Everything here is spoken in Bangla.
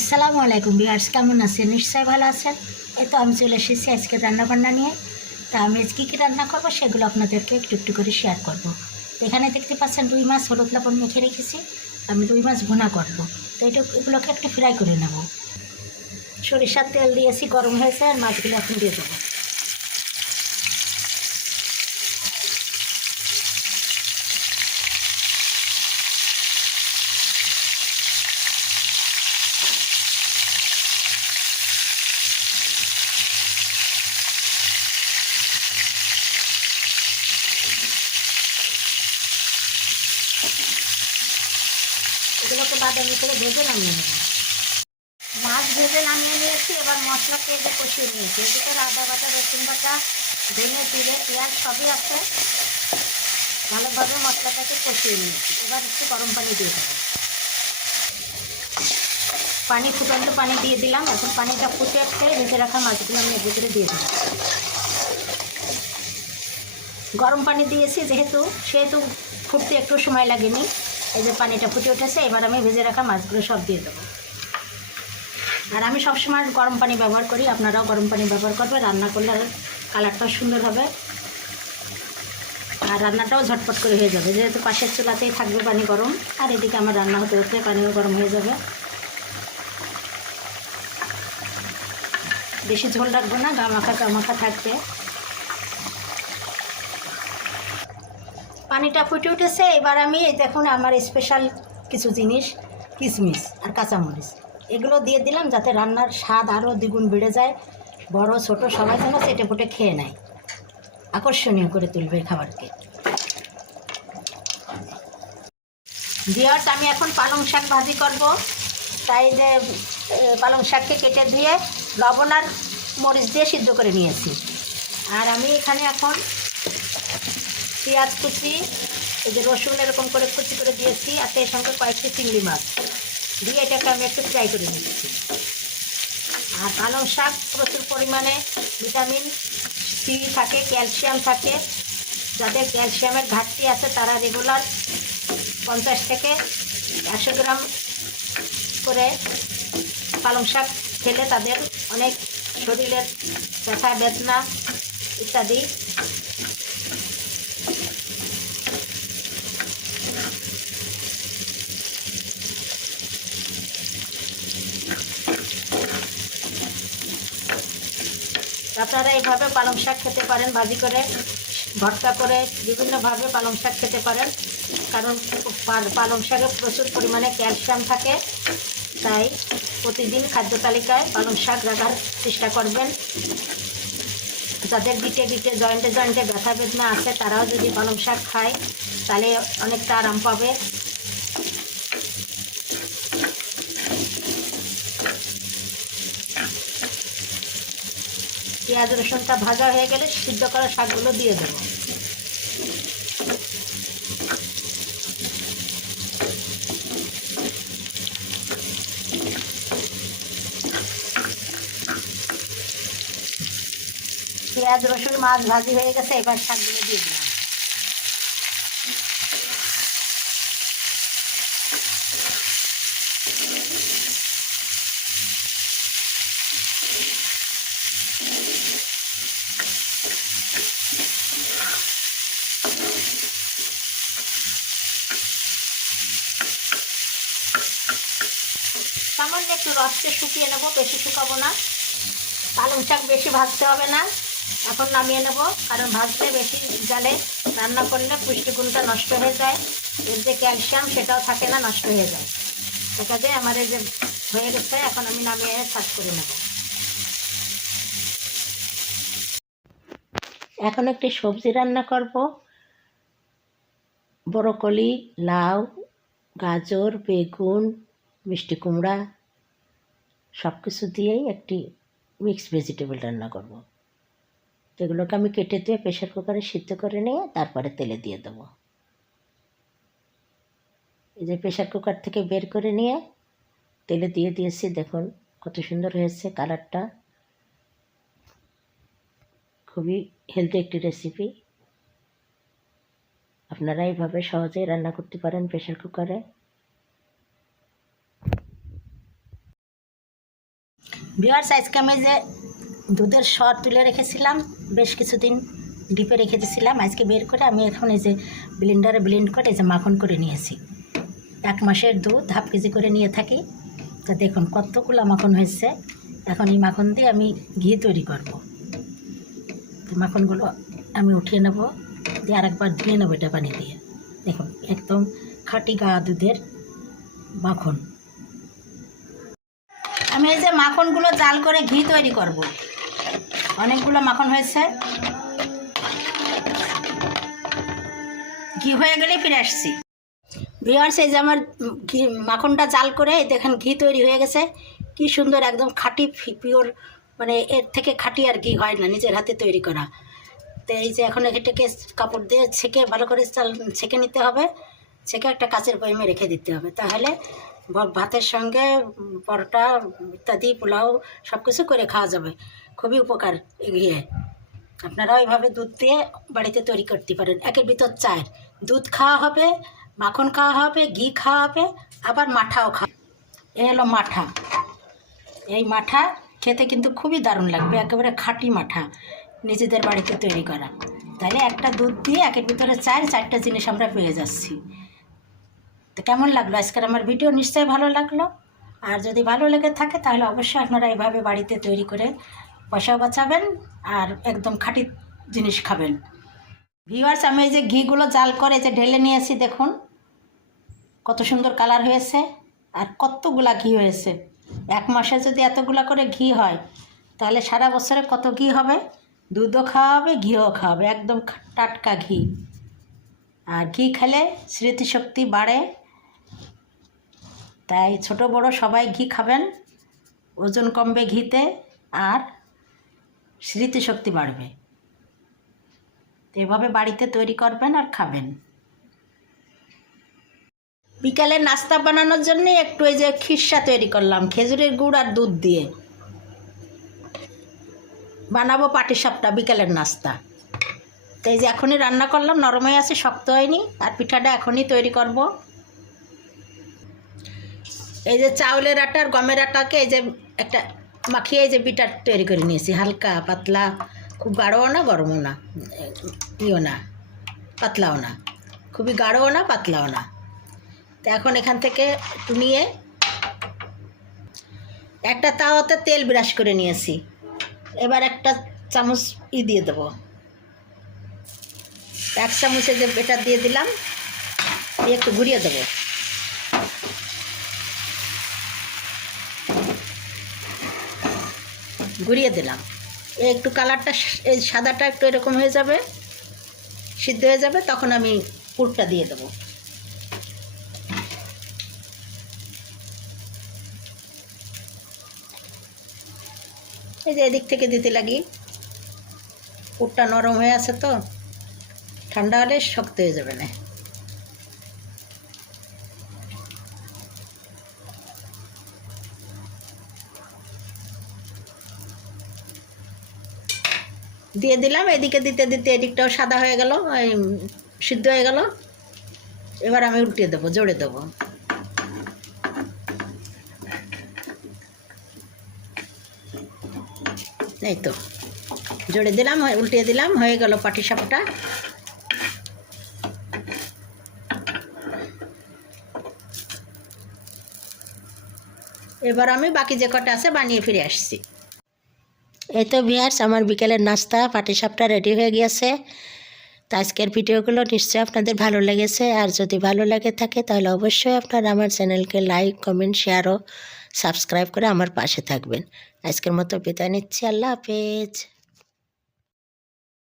আসসালামু আলাইকুম বিয়ার্স কেমন আছেন? নিশ্চয়ই ভালো আছেন? এই তো আমি চলে এসেছি আজকে রান্নাবান্না নিয়ে। তা আমি আজ কী কী রান্না করব সেগুলো আপনাদেরকে একটু একটু করে শেয়ার করব। এখানে দেখতে পাচ্ছেন রুই মাছ, হলুদ, লবণ মেখে রেখেছি। আমি রুই মাছ ভুনা করব। তো এটা এগুলোকে একটু ফ্রাই করে নেব। সরিষার তেল দিয়েছি, গরম হয়েছে, আর মাছগুলো আপনি দিয়ে দেবো এগুলোকে বাদামি করে ভেজে নামিয়ে নেব। মাছ ভেজে নামিয়ে নিয়েছি, এবার মশলা পেঁয়াজে কষিয়ে নিয়েছি। ভিতরে আদা বাটা, রসুন বাটা ধনে জিরে পেঁয়াজ সবই আছে। ভালোভাবে মশলাটাকে কষিয়ে নিয়েছি। এবার একটু গরম পানি দিয়ে দেবো। পানি, ফুটন্ত পানি দিয়ে দিলাম। এখন পানিটা ফুটে আসতে ভেজে রাখা মাছগুলো আমি এর ভিতরে দিয়ে দেবো। গরম পানি দিয়েছি, যেহেতু, সেহেতু ফুটতে একটু সময় লাগেনি। এই যে পানিটা ফুটে উঠেছে, এবার আমি ভেজে রাখা মাছগুলো সব দিয়ে দেবো। আর আমি সবসময় গরম পানি ব্যবহার করি, আপনারাও গরম পানি ব্যবহার করবেন রান্না করলে আর কালারটাও সুন্দর হবে। আর রান্নাটাও ঝটপট করে হয়ে যাবে, যেহেতু পাশের চুলাতেই থাকবে পানি গরম, আর এদিকে আমার রান্না হতে হতে পানিও গরম হয়ে যাবে। বেশি ঝোল রাখব না, গামাখা গামাখা থাকবে। পানিটা ফুটে উঠেছে, এবার আমি এই দেখুন আমার স্পেশাল কিছু জিনিস কিশমিশ আর কাঁচামরিচ। এগুলো দিয়ে দিলাম যাতে রান্নার স্বাদ আরও দ্বিগুণ বেড়ে যায়, বড়, ছোট, সবাই যেন চেটে ফুটে খেয়ে নেয়। আকর্ষণীয় করে তুলবে খাবারকে। বিয়ার্স, আমি এখন পালং শাক ভাজি করব। তাই যে পালং শাককে কেটে ধুয়ে লবণ আর মরিচ দিয়ে সিদ্ধ করে নিয়েছি। আর আমি এখানে এখন পেঁয়াজ কুচি, এই যে রসুন এরকম করে কুচি করে দিয়েছি, আর সেই সঙ্গে কয়েকটি চিংড়ি মাছ। দিয়ে এটাকে আমি একটু ফ্রাই করে নিচ্ছি। আর পালং শাক প্রচুর পরিমাণে ভিটামিন সি থাকে, ক্যালসিয়াম থাকে। যাদের ক্যালসিয়ামের ঘাটতি আছে, তারা রেগুলার পঞ্চাশ থেকে একশো গ্রাম করে পালং শাক খেলে তাদের অনেক শরীরের ব্যথা, বেদনা ইত্যাদি আপনারা এইভাবে পালং শাক খেতে পারেন, ভাজি করে, ভর্তা করে, বিভিন্নভাবে পালং শাক খেতে পারেন। কারণ পালং শাকে প্রচুর পরিমাণে ক্যালসিয়াম থাকে, তাই প্রতিদিন খাদ্য তালিকায় পালং শাক রাখার চেষ্টা করবেন। যাদের গিটে গিটে, জয়েন্টে জয়েন্টে ব্যথা বেদনা আছে, তারাও যদি পালং শাক খায়, তাহলে অনেকটা আরাম পাবে। পেঁয়াজ রসুনটা ভাজা হয়ে গেলে সিদ্ধ করা শাকগুলো দিয়ে দেবো। পেঁয়াজ রসুন মাছ ভাজি হয়ে গেছে, এবার শাকগুলো দিয়ে দিলাম। সামান্য একটু রসকে শুকিয়ে নেব, বেশি শুকাবো না। পালং শাক বেশি ভাজতে হবে না। এখন নামিয়ে নেব, কারণ ভাজলে বেশি জালে রান্না করলে পুষ্টিগুণটা নষ্ট হয়ে যায়। এর যে ক্যালসিয়াম সেটাও থাকে না, নষ্ট হয়ে যায়। দেখা যায় আমার যে হয়ে গেছে, এখন আমি নামিয়ে সার্ভ করে নেব। এখন একটি সবজি রান্না করব। বরকলি, লাউ, গাজর, বেগুন, মিষ্টি কুমড়া সব কিছু দিয়েই একটি মিক্স ভেজিটেবল রান্না করব। যেগুলোকে আমি কেটে দিয়ে প্রেশার কুকারে সিদ্ধ করে নিয়ে তারপরে তেলে দিয়ে দেবো। এই যে প্রেশার কুকার থেকে বের করে নিয়ে তেলে দিয়ে দিয়েছি, দেখুন কত সুন্দর হয়েছে কালারটা খুবই হেলদি একটি রেসিপি আপনারা এইভাবে সহজেই রান্না করতে পারেন প্রেশার কুকারে বিয়ার আজকে আমি যে দুধের সর তুলে রেখেছিলাম, বেশ কিছুদিন ডিপে রেখে দিয়েছিলাম আজকে বের করে আমি এখন এই যে ব্লেন্ডারে ব্লেন্ড করে, এই যে মাখন করে নিয়েছি। এক মাসের দুধ হাফ কেজি করে নিয়ে থাকি। তা দেখুন কতগুলো মাখন হয়েছে। এখন এই মাখন দিয়ে আমি ঘি তৈরি করব। তো মাখনগুলো আমি উঠিয়ে নেব, দিয়ে আরেকবার ধুয়ে নেব এটা পানি দিয়ে। দেখুন, একদম খাটি গা দুধের মাখন। এই যে মাখনগুলো জাল করে ঘি তৈরি করব। অনেকগুলো মাখন হয়েছে। ঘি হয়ে গেলে ফিরে আসছি। ভিওয়ার্স এই যে আমার ঘি মাখনটা জাল করে দেখেন ঘি তৈরি হয়ে গেছে। কি সুন্দর একদম খাঁটি পিওর মানে এর থেকে খাঁটি আর ঘি হয় না, নিজের হাতে তৈরি করা। তো এই যে এখন এটাকে কাপড় দিয়ে ছেঁকে ভালো করে চাল ছেঁকে নিতে হবে। ছেঁকে একটা কাচের বয়মে রেখে দিতে হবে। তাহলে ভাতের সঙ্গে পরোটা ইত্যাদি, পোলাও সব কিছু করে খাওয়া যাবে। খুবই উপকার এগিয়ে। আপনারা ওইভাবে দুধ দিয়ে বাড়িতে তৈরি করতে পারেন। একের ভিতর চায়ের। দুধ খাওয়া হবে, মাখন খাওয়া হবে, ঘি খাওয়া হবে, আবার মাঠাও খাওয়া এ হলো মাঠা। এই মাঠা খেতে কিন্তু খুবই দারুণ লাগবে, একেবারে খাঁটি মাঠা নিজেদের বাড়িতে তৈরি করা। তাহলে একটা দুধ দিয়ে একের ভিতরে চার চারটা জিনিস আমরা পেয়ে যাচ্ছি। তো কেমন লাগল? আজকের আমার ভিডিও নিশ্চয়ই ভালো লাগল। আর যদি ভালো লেগে থাকে, তাহলে অবশ্যই আপনারা এভাবে বাড়িতে তৈরি করে পয়সাও বাঁচাবেন আর একদম খাঁটি জিনিস খাবেন। ভিউয়ার্স, আমি এই যে ঘিগুলো জাল করে যে ঢেলে নিয়েছি, দেখুন। কত সুন্দর কালার হয়েছে আর কতগুলা ঘি হয়েছে। এক মাসে যদি এতগুলা করে ঘি হয়, তাহলে সারা বছরে কত ঘি হবে? দুধও খাওয়া হবে, ঘিও খাওয়া হবে। একদম টাটকা ঘি। আর ঘি খেলে স্মৃতিশক্তি বাড়ে। তাই ছোট বড় সবাই ঘি খাবেন, ওজন কমবে ঘিতে আর স্মৃতিশক্তি বাড়বে। তো এভাবে বাড়িতে তৈরি করবেন আর খাবেন। বিকালে নাস্তা বানানোর জন্য একটু এই যে খিসা তৈরি করলাম, খেজুরের গুড় আর দুধ দিয়ে। বানাবো পাটিসাপটা বিকালের নাস্তা। তো এই যে এখনই রান্না করলাম, নরম হয়ে আছে, শক্ত হয়নি, আর পিঠাটা এখনই তৈরি করব। এই যে চাউলের আটা আর গমের আটাকে এই যে একটা মাখিয়ে এই যে পিঠা তৈরি করে নিয়েছি। হালকা, পাতলা, খুব গাঢ়ও না, গরমও না, ইও না, পাতলাও না, খুবই গাঢ়ও না, পাতলাও না। তো এখন এখান থেকে একটু নিয়ে একটা তাওয়াতে তেল ব্রাশ করে নিয়েছি। এবার একটা চামচ ই দিয়ে দেবো। এক চামচে যে এটা দিয়ে দিলাম, দিয়ে একটু ঘুরিয়ে দেবো। ঘুরিয়ে দিলাম। একটু কালারটা এই সাদাটা একটু এরকম হয়ে যাবে, সিদ্ধ হয়ে যাবে, তখন আমি পুরটা দিয়ে দেবো। এই যে এদিক থেকে দিতে লাগি। পুরটা নরম হয়ে আছে তো, ঠান্ডা হলে শক্ত হয়ে যাবে না। দিয়ে দিলাম, এদিকে দিতে দিতে এদিকটাও সাদা হয়ে গেল সিদ্ধ হয়ে গেল। এবার আমি উল্টিয়ে দেবো জোড়ে দেবো। এই তো জোড়ে দিলাম উল্টিয়ে দিলাম, হয়ে গেল পাটি সাপটা। এবার আমি বাকি যে কটা আছে বানিয়ে ফিরে আসছি। এই তো ভিয়ার্স আমার বিকেলের নাস্তা পাটিসাপটা রেডি হয়ে গিয়েছে। তো আজকের ভিডিওগুলো নিশ্চয়ই আপনাদের ভালো লেগেছে। আর যদি ভালো লেগে থাকে, তাহলে অবশ্যই আপনারা আমার চ্যানেলকে লাইক কমেন্ট শেয়ার ও সাবস্ক্রাইব করে আমার পাশে থাকবেন। আজকের মতো বিদায় নিচ্ছি। আল্লাহ হাফেজ।